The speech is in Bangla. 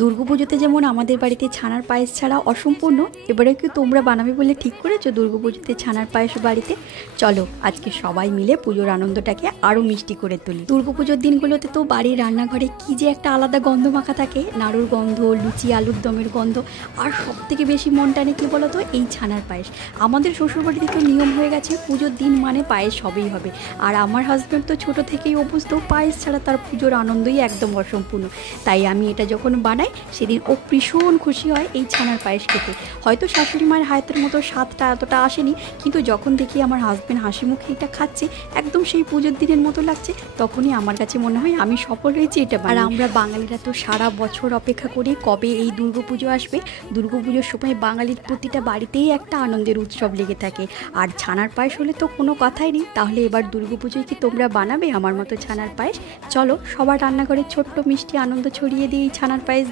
দুর্গাপুজোতে যেমন আমাদের বাড়িতে ছানার পায়েস ছাড়া অসম্পূর্ণ, এবারে কি তোমরা বানাবে বলে ঠিক করেছো দুর্গাপুজোতে ছানার পায়েস বাড়িতে? চলো আজকে সবাই মিলে পুজোর আনন্দটাকে আরও মিষ্টি করে তুলি। দুর্গাপুজোর দিনগুলোতে তো বাড়ির রান্নাঘরে কি যে একটা আলাদা গন্ধ মাখা থাকে, নাড়ুর গন্ধ, লুচি আলুর দমের গন্ধ, আর সব থেকে বেশি মন টানে কী বলো তো, এই ছানার পায়েস। আমাদের শ্বশুরবাড়িতে তো নিয়ম হয়ে গেছে পুজোর দিন মানে পায়েস হবেই হবে। আর আমার হাজব্যান্ড তো ছোটো থেকেই অভ্যস্ত, পায়েস ছাড়া তার পুজোর আনন্দই একদম অসম্পূর্ণ। তাই আমি এটা যখন বানাই সেদিন ও ভীষণ খুশি হয় এই ছানার পায়েস খেতে। হয়তো শাশুড়ি মায়ের হাতের মতো স্বাদটা এতটা আসেনি, কিন্তু যখন দেখি আমার হাজব্যান্ড হাসি মুখে এটা খাচ্ছে, একদম সেই পুজোর দিনের মতো লাগছে, তখনই আমার কাছে মনে হয় আমি সফল হয়েছি এটা। আর আমরা বাঙালিরা তো সারা বছর অপেক্ষা করি কবে এই দুর্গাপুজো আসবে। দুর্গাপুজোর সময় বাঙালির প্রতিটা বাড়িতেই একটা আনন্দের উৎসব লেগে থাকে, আর ছানার পায়েস হলে তো কোনো কথাই নেই। তাহলে এবার দুর্গাপুজোয় কি তোমরা বানাবে আমার মতো ছানার পায়েস? চলো সবার রান্নাঘরে ছোট্ট মিষ্টি আনন্দ ছড়িয়ে দিয়ে এই ছানার পায়েস